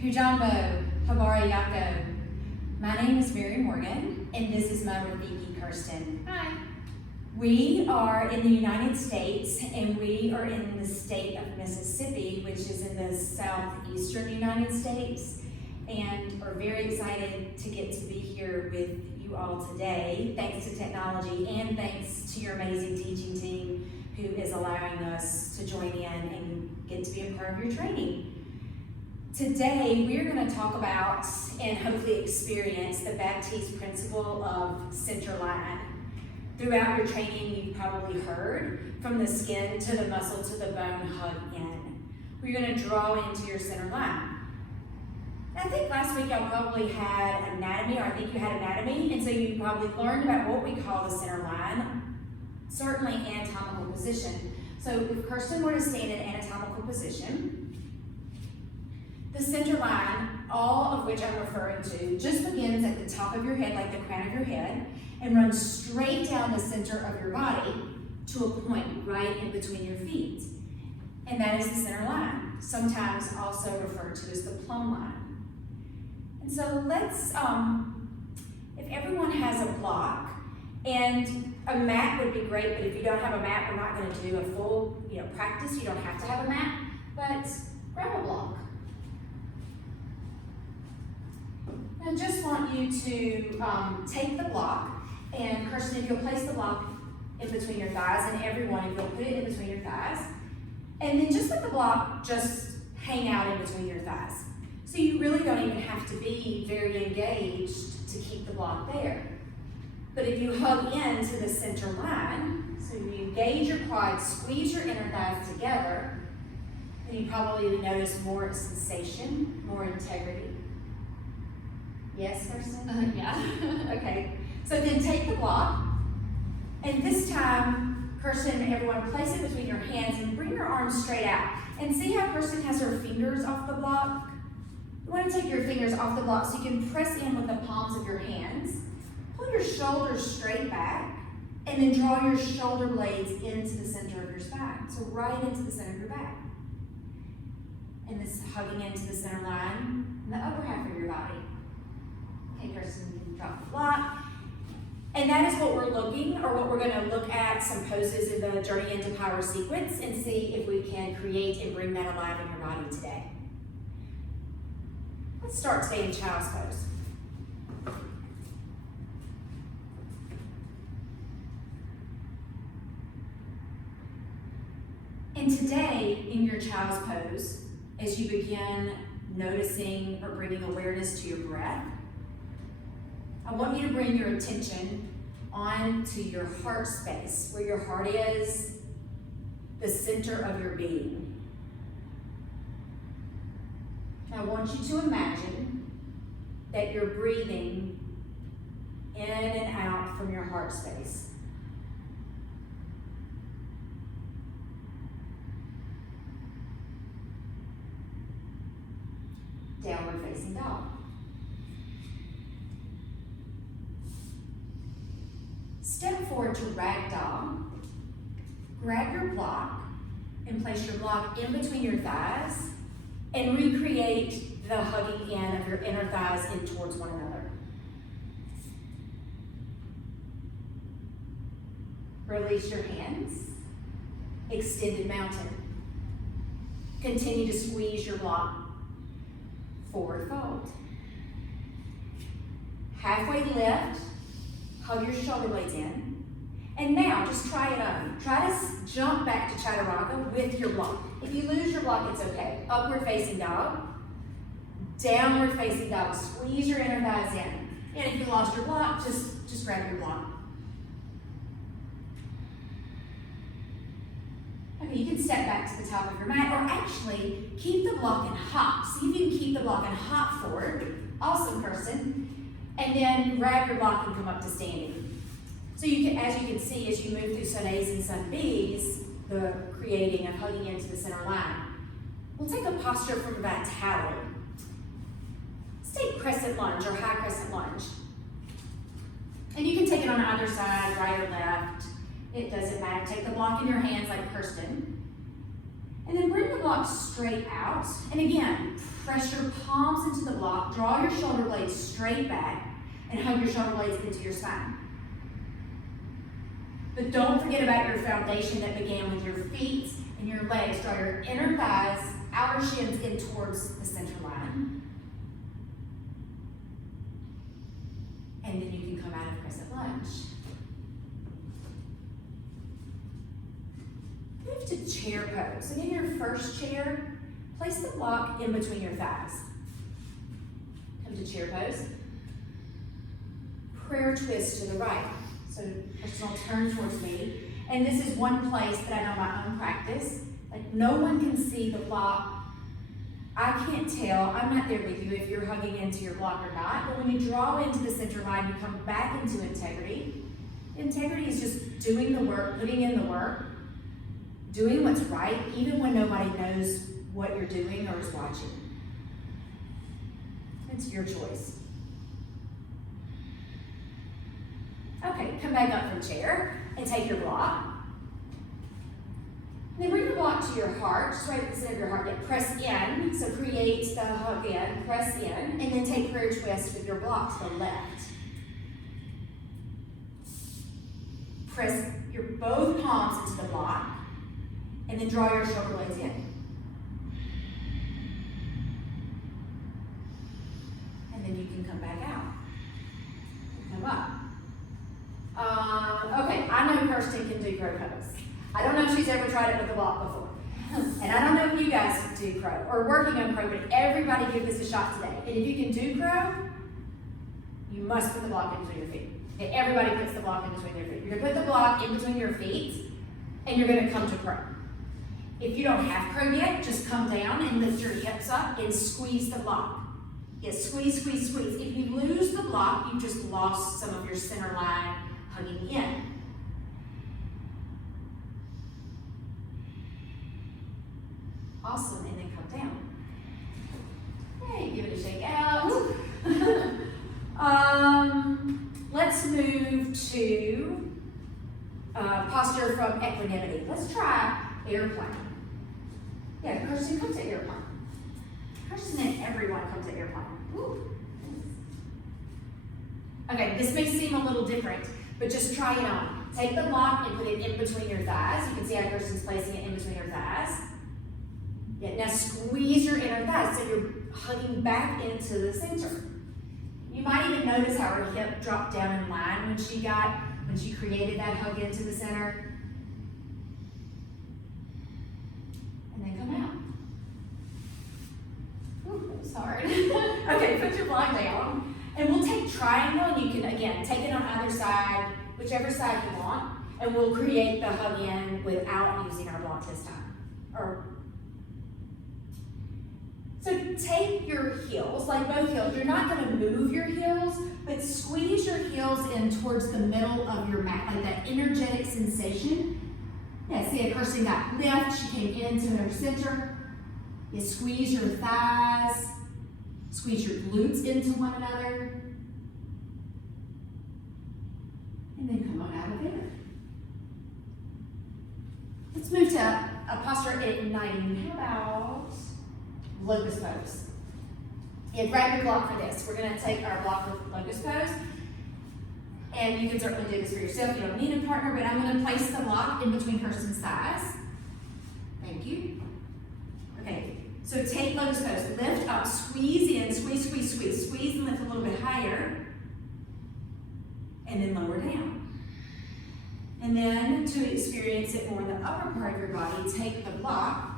Hujambo, Habari Yako. My name is Mary Morgan, and this is my Rafiki Kirsten. Hi. We are in the United States, and we are in the state of Mississippi, which is in the southeastern United States, and are very excited to get to be here with you all today, thanks to technology and thanks to your amazing teaching team who is allowing us to join in and get to be a part of your training. Today, we're going to talk about and hopefully experience the Baptiste principle of Centreline. Throughout your training, you've probably heard from the skin to the muscle to the bone, hug in. We're going to draw into your center line. I think last week y'all probably had anatomy, or I think you had anatomy, and so you probably learned about what we call the center line, certainly anatomical position. So if Kirsten were to stand in anatomical position, the center line, all of which I'm referring to, just begins at the top of your head, like the crown of your head, and runs straight down the center of your body to a point right in between your feet. And that is the center line, sometimes also referred to as the plumb line. And so let's, if everyone has a block, and a mat would be great, but if you don't have a mat, we're not going to do a full practice. You don't have to have a mat, but grab a block. I just want you to take the block, and Kirsten, if you'll place the block in between your thighs, and everyone, if you'll put it in between your thighs, and then just let the block just hang out in between your thighs. So you really don't even have to be very engaged to keep the block there. But if you hug into the center line, so you engage your quads, squeeze your inner thighs together, then you probably notice more sensation, more integrity. Yes, Kirsten? Yeah. Okay, so then take the block, and this time, Kirsten and everyone, place it between your hands and bring your arms straight out. And see how Kirsten has her fingers off the block? You want to take your fingers off the block so you can press in with the palms of your hands. Pull your shoulders straight back, and then draw your shoulder blades into the center of your spine. So right into the center of your back. And this hugging into the center line in the upper half of your body. Okay, Kirsten, you can drop the block. And that is what we're looking, or what we're going to look at, some poses in the Journey into Power sequence, and see if we can create and bring that alive in your body today. Let's start today in child's pose. And today, in your child's pose, as you begin noticing or bringing awareness to your breath, I want you to bring your attention onto your heart space, where your heart is, the center of your being. I want you to imagine that you're breathing in and out from your heart space. Downward facing dog. Step forward to ragdoll. Grab your block and place your block in between your thighs and recreate the hugging in of your inner thighs in towards one another. Release your hands. Extended mountain. Continue to squeeze your block. Forward fold. Halfway lift. Hug your shoulder blades in. And now, just try it on. Try to jump back to Chaturanga with your block. If you lose your block, it's okay. Upward facing dog. Downward facing dog. Squeeze your inner thighs in. And if you lost your block, just grab your block. Okay, you can step back to the top of your mat, or actually keep the block and hop. See if you can keep the block and hop forward. Awesome, Kirsten. And then grab your block and come up to standing. So you can, as you can see, as you move through Sun A's and Sun B's, the creating and hugging into the center line, we'll take a posture from vitality. Let's take crescent lunge or high crescent lunge. And you can take it on either side, right or left. It doesn't matter. Take the block in your hands like Kirsten. And then bring the block straight out. And again, press your palms into the block, draw your shoulder blades straight back, and hug your shoulder blades into your spine. But don't forget about your foundation that began with your feet and your legs. Draw your inner thighs, outer shins in towards the center line. And then you can come out of crescent lunge. Move to chair pose. And in your first chair, place the block in between your thighs. Come to chair pose. Prayer twist to the right. So person will turn towards me. And this is one place that I know my own practice. Like no one can see the block. I can't tell, I'm not there with you if you're hugging into your block or not, but when you draw into the center line, you come back into integrity. Integrity is just doing the work, putting in the work, doing what's right, even when nobody knows what you're doing or is watching. It's your choice. Okay, come back up from chair and take your block. And then bring the block to your heart, just right at the center of your heart. Then press in, so create the hug in, press in, and then take prayer twist with your block to the left. Press your both palms into the block, and then draw your shoulder blades in. And then you can come back out. Come up. Okay, I know Kirsten can do crow pose. I don't know if she's ever tried it with the block before. And I don't know if you guys can do crow or working on crow, but everybody give this a shot today. And if you can do crow, you must put the block in between your feet. And everybody puts the block in between their feet. You're gonna put the block in between your feet and you're gonna come to crow. If you don't have crow yet, just come down and lift your hips up and squeeze the block. Yes, squeeze, squeeze, squeeze. If you lose the block, you've just lost some of your center line hugging in. Awesome, and then come down. Hey, give it a shake out. Let's move to posture from equanimity. Let's try airplane. Yeah, Kirsten, come to airplane. Kirsten and everyone come to airplane. Woo. Okay, this may seem a little different, but just try it on. Take the block and put it in between your thighs. You can see how Kirsten's placing it in between her thighs. Yeah, now squeeze your inner thighs so you're hugging back into the center. You might even notice how her hip dropped down in line when she created that hug into the center. And then come out. Ooh, that was hard. Okay, put your block down. And we'll take triangle, and you can, again, take it on either side, whichever side you want, and we'll create the hug in without using our block this time. So take your heels, like both heels. You're not going to move your heels, but squeeze your heels in towards the middle of your mat, like that energetic sensation. Yeah, see, Kirsten got lift. She came into her center. You squeeze your thighs. Squeeze your glutes into one another. And then come on out of there. Let's move to a posture at 90. How about locust pose? Yeah, grab your block for this. We're going to take our block with locust pose. And you can certainly do this for yourself. You don't need a partner, but I'm going to place the block in between Kirsten's thighs. Thank you. Okay. So take locust pose, lift up, squeeze in, squeeze, squeeze, squeeze, squeeze and lift a little bit higher, and then lower down. And then to experience it more in the upper part of your body, take the block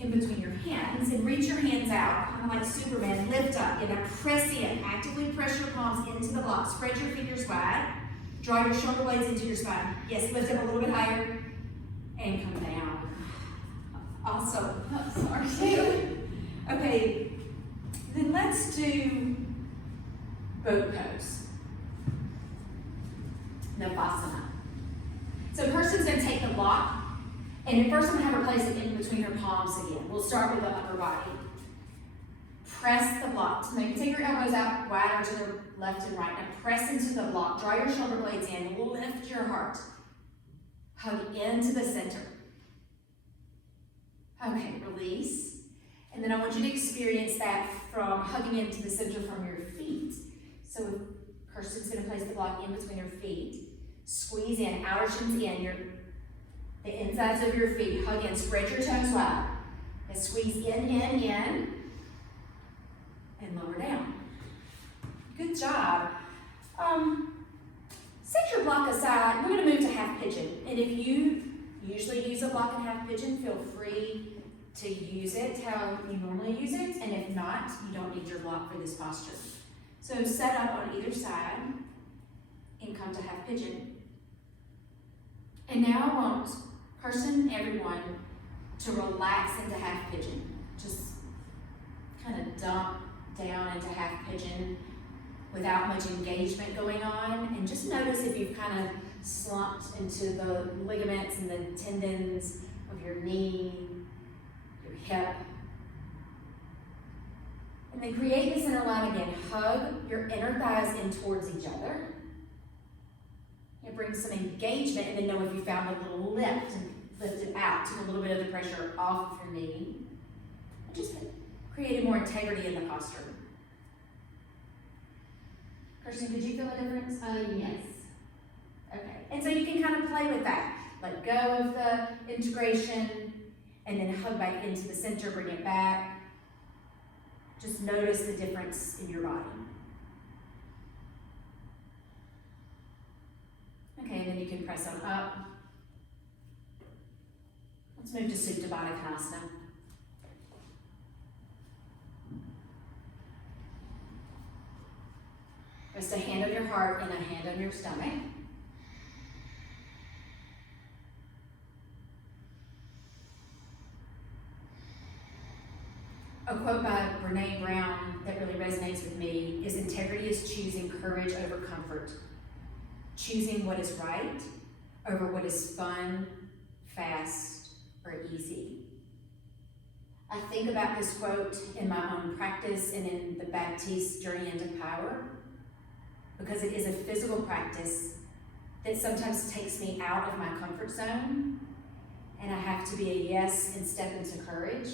in between your hands and reach your hands out, kind of like Superman, lift up, and press in, actively press your palms into the block, spread your fingers wide, draw your shoulder blades into your spine. Yes, lift up a little bit higher, and come down. Awesome. Oh, sorry. Okay, then let's do boat pose. Navasana. So Kirsten's going to take the block, and at first I'm going to have her place it in between her palms again. We'll start with the upper body. Press the block. So now you take your elbows out wider to the left and right. Now press into the block. Draw your shoulder blades in. Lift your heart. Hug into the center. Okay, release. And then I want you to experience that from hugging into the center from your feet. So Kirsten's gonna place the block in between her feet. Squeeze in, outer shins in, the insides of your feet. Hug in, spread your toes wide. And squeeze in, and lower down. Good job. Set your block aside. We're gonna move to half pigeon. And if you usually use a block in half pigeon, feel free to use it how you normally use it. And if not, you don't need your block for this posture. So set up on either side and come to half pigeon. And now I want Kirsten, everyone, to relax into half pigeon. Just kind of dump down into half pigeon without much engagement going on. And just notice if you've kind of slumped into the ligaments and the tendons of your knee, your hip. And then create this inner line again. Hug your inner thighs in towards each other. And bring some engagement, and then know if you found a little lift and lift it out. Take a little bit of the pressure off of your knee. And just create more integrity in the posture. Kirsten, did you feel a difference? Yes. Okay, and so you can kind of play with that. Let go of the integration, and then hug back into the center, bring it back. Just notice the difference in your body. Okay, and then you can press on up. Let's move to Supta Baddha Konasana. Rest a hand on your heart and a hand on your stomach. A quote by Brene Brown that really resonates with me is, integrity is choosing courage over comfort. Choosing what is right over what is fun, fast, or easy. I think about this quote in my own practice and in the Baptiste journey into power, because it is a physical practice that sometimes takes me out of my comfort zone, and I have to be a yes and step into courage.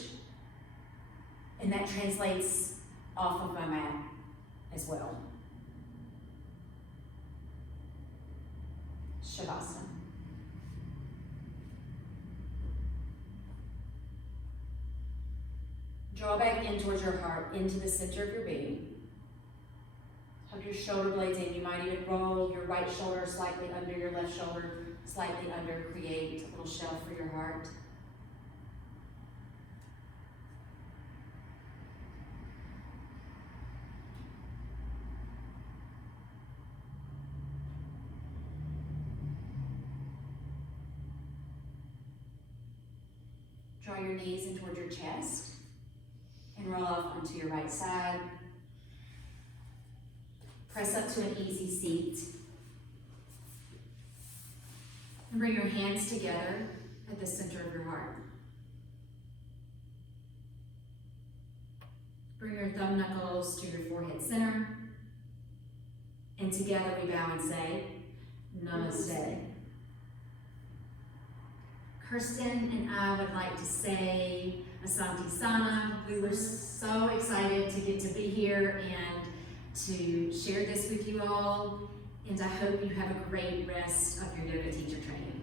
And that translates off of my mat as well. Shavasana. Draw back in towards your heart, into the center of your being. Hug your shoulder blades in. You might even roll your right shoulder slightly under your left shoulder, slightly under. Create a little shelf for your heart. Draw your knees in toward your chest and roll off onto your right side. Press up to an easy seat. And bring your hands together at the center of your heart. Bring your thumb knuckles to your forehead center. And together we bow and say, Namaste. Kirsten and I would like to say Asante Sana. We were so excited to get to be here and to share this with you all. And I hope you have a great rest of your yoga teacher training.